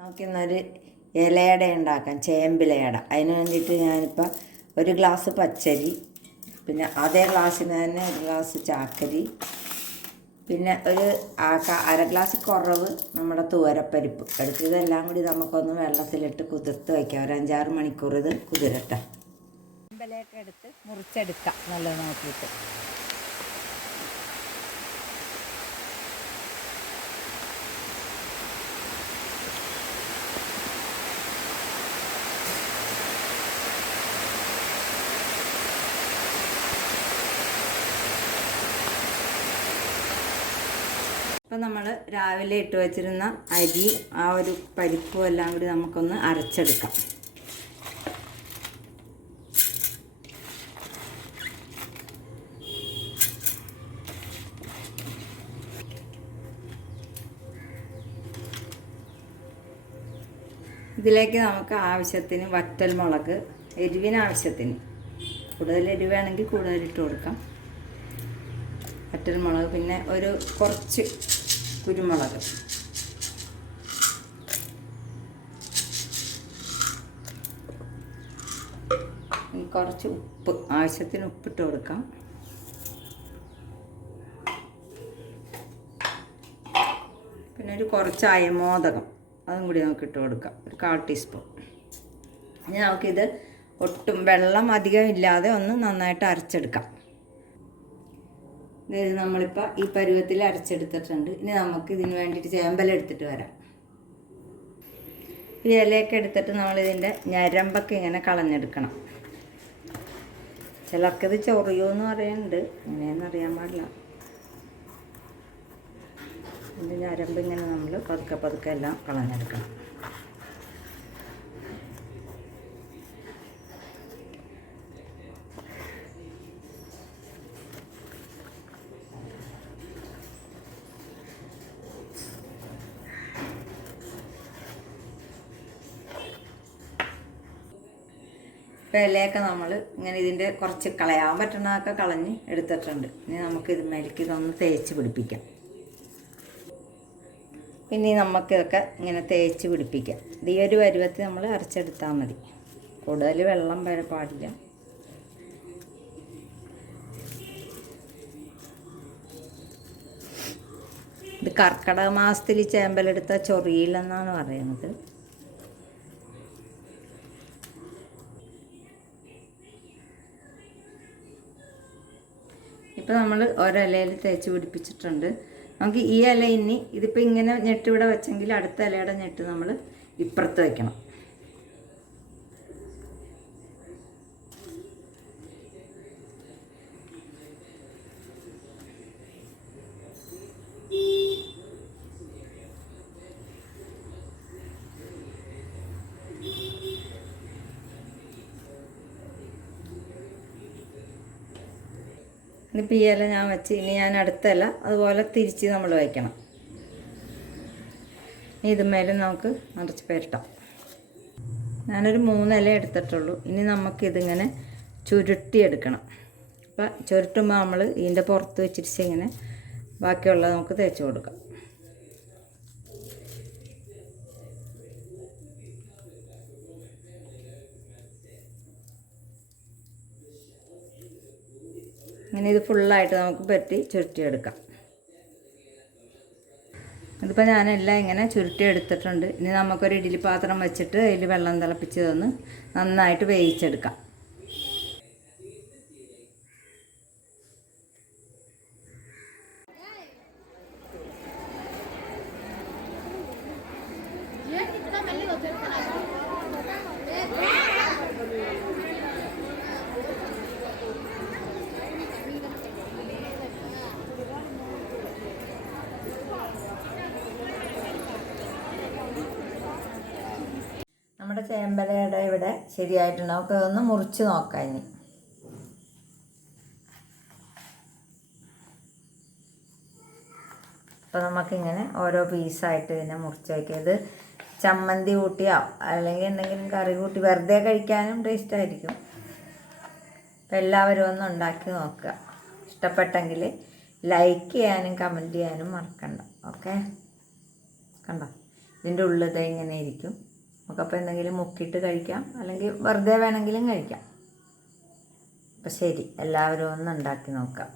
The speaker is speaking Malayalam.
നമുക്കിന്നൊരു ഇലയട ഉണ്ടാക്കാം, ചേമ്പിലയട. അതിന് വേണ്ടിയിട്ട് ഞാനിപ്പോൾ ഒരു ഗ്ലാസ് പച്ചരി, പിന്നെ അതേ ഗ്ലാസ്സിന് തന്നെ ഒരു ഗ്ലാസ് ചാക്കരി, പിന്നെ ഒരു അര ഗ്ലാസ് കുറവ് നമ്മുടെ തൂവരപ്പരിപ്പ് എടുത്ത് ഇതെല്ലാം കൂടി നമുക്കൊന്ന് വെള്ളത്തിലിട്ട് കുതിർത്ത് വയ്ക്കാം. ഒരു 5-6 മണിക്കൂർ ഇത് കുതിരട്ടെ. ചേമ്പിലയൊക്കെ എടുത്ത് മുറിച്ചെടുക്കാം നല്ലത് നോക്കിയിട്ട്. ഇപ്പം നമ്മൾ രാവിലെ ഇട്ട് വച്ചിരുന്ന അരി, ആ ഒരു പരിപ്പും എല്ലാം കൂടി നമുക്കൊന്ന് അരച്ചെടുക്കാം. ഇതിലേക്ക് നമുക്ക് ആവശ്യത്തിന് വറ്റൽ മുളക്, എരിവിന് ആവശ്യത്തിന്, കൂടുതൽ എരിവാണെങ്കിൽ കൂടുതലിട്ട് കൊടുക്കാം. വറ്റൽ മുളക്, പിന്നെ ഒരു കുറച്ച് കുരുമുളക്, കുറച്ച് ഉപ്പ്, ആവശ്യത്തിന് ഉപ്പിട്ട് കൊടുക്കാം. പിന്നെ ഒരു കുറച്ച് അയമോദകം, അതും കൂടി നമുക്ക് ഇട്ട് കൊടുക്കാം, ഒരു 1/4 ടീസ്പൂൺ. ഇനി നമുക്കിത് ഒട്ടും വെള്ളം അധികം ഇല്ലാതെ ഒന്ന് നന്നായിട്ട് അരച്ചെടുക്കാം. ഇത് നമ്മളിപ്പോൾ ഈ പരുവത്തിൽ അരച്ചെടുത്തിട്ടുണ്ട്. ഇനി നമുക്ക് ഇതിന് വേണ്ടിയിട്ട് ചേമ്പല എടുത്തിട്ട് വരാം. ഈ ഇലയൊക്കെ എടുത്തിട്ട് നമ്മളിതിൻ്റെ ഞരമ്പൊക്കെ ഇങ്ങനെ കളഞ്ഞെടുക്കണം. ചിലർക്കത് ചൊറിയുമെന്ന് പറയുന്നുണ്ട്, എങ്ങനെയെന്ന് അറിയാൻ പാടില്ല. ഇതിൻ്റെ ഞരമ്പ് ഇങ്ങനെ നമ്മൾ പതുക്കെ പതുക്കെ എല്ലാം കളഞ്ഞെടുക്കണം. ഇപ്പോൾ ഇലയൊക്കെ നമ്മൾ ഇങ്ങനെ ഇതിൻ്റെ കുറച്ച് കളയാൻ പറ്റണതൊക്കെ കളഞ്ഞ് എടുത്തിട്ടുണ്ട്. ഇനി നമുക്ക് ഇതിന്മേലേക്ക് ഇതൊന്ന് തേച്ച് പിടിപ്പിക്കാം. പിന്നെ നമുക്കിതൊക്കെ ഇങ്ങനെ തേച്ച് പിടിപ്പിക്കാം. ഈ ഒരു പരുവത്തിൽ നമ്മൾ അരച്ചെടുത്താൽ മതി, കൂടുതൽ വെള്ളം വരെ പാടില്ല. ഇത് കർക്കിടക മാസത്തിൽ ചേമ്പലെടുത്താൽ ചൊറിയില്ലെന്നാണ് പറയുന്നത്. ഇപ്പോൾ നമ്മൾ ഒരിലയിൽ തേച്ച് പിടിപ്പിച്ചിട്ടുണ്ട്. നമുക്ക് ഈ ഇല ഇനി ഇതിപ്പോൾ ഇങ്ങനെ ഞെട്ട് ഇവിടെ വെച്ചെങ്കിൽ അടുത്ത ഇലയുടെ ഞെട്ട് നമ്മൾ ഇപ്പുറത്ത് വയ്ക്കണം. ഇനിയിപ്പോൾ ഈ ഇല ഞാൻ വെച്ച് ഇനി ഞാൻ അടുത്ത ഇല അതുപോലെ തിരിച്ച് നമ്മൾ വയ്ക്കണം. ഇതുമേലും നമുക്ക് നിറച്ച് പുരട്ടാം. ഞാനൊരു 3 ഇല എടുത്തിട്ടുള്ളൂ. ഇനി നമുക്കിതിങ്ങനെ ചുരുട്ടിയെടുക്കണം. അപ്പോൾ ചുരുട്ടുമ്പോൾ നമ്മൾ ഇതിൻ്റെ പുറത്ത് വെച്ചിട്ട് ഇങ്ങനെ ബാക്കിയുള്ളത് നമുക്ക് തേച്ച് കൊടുക്കാം. ഇങ്ങനെ ഇത് ഫുള്ളായിട്ട് നമുക്ക് പറ്റി ചുരുട്ടിയെടുക്കാം. ഇതിപ്പോൾ ഞാനെല്ലാം ഇങ്ങനെ ചുരുട്ടിയെടുത്തിട്ടുണ്ട്. ഇനി നമുക്കൊരു ഇഡ്ഡലി പാത്രം വെച്ചിട്ട് അതിൽ വെള്ളം തിളപ്പിച്ച് തന്ന് നന്നായിട്ട് വേവിച്ചെടുക്കാം. നമ്മുടെ ചേമ്പലയുടെ ഇവിടെ ശരിയായിട്ടുണ്ട്. നമുക്ക് അതൊന്ന് മുറിച്ച് നോക്കാം. ഇനി അപ്പോൾ നമുക്കിങ്ങനെ ഓരോ പീസായിട്ട് ഇതിനെ മുറിച്ച് വയ്ക്കുക. ഇത് ചമ്മന്തി കൂട്ടിയോ അല്ലെങ്കിൽ എന്തെങ്കിലും കറി കൂട്ടി വെറുതെ കഴിക്കാനും ടേസ്റ്റായിരിക്കും. അപ്പോൾ എല്ലാവരും ഒന്ന് ഉണ്ടാക്കി നോക്കുക. ഇഷ്ടപ്പെട്ടെങ്കിൽ ലൈക്ക് ചെയ്യാനും കമൻറ്റ് ചെയ്യാനും മറക്കണ്ട. ഓക്കെ, കണ്ടോ? ഇതിൻ്റെ ഉള്ളിൽ ഇങ്ങനെ ഇരിക്കും. നമുക്കപ്പോൾ എന്തെങ്കിലും മുക്കിയിട്ട് കഴിക്കാം, അല്ലെങ്കിൽ വെറുതെ വേണമെങ്കിലും കഴിക്കാം. അപ്പം ശരി, എല്ലാവരും ഒന്ന് ഉണ്ടാക്കി നോക്കാം.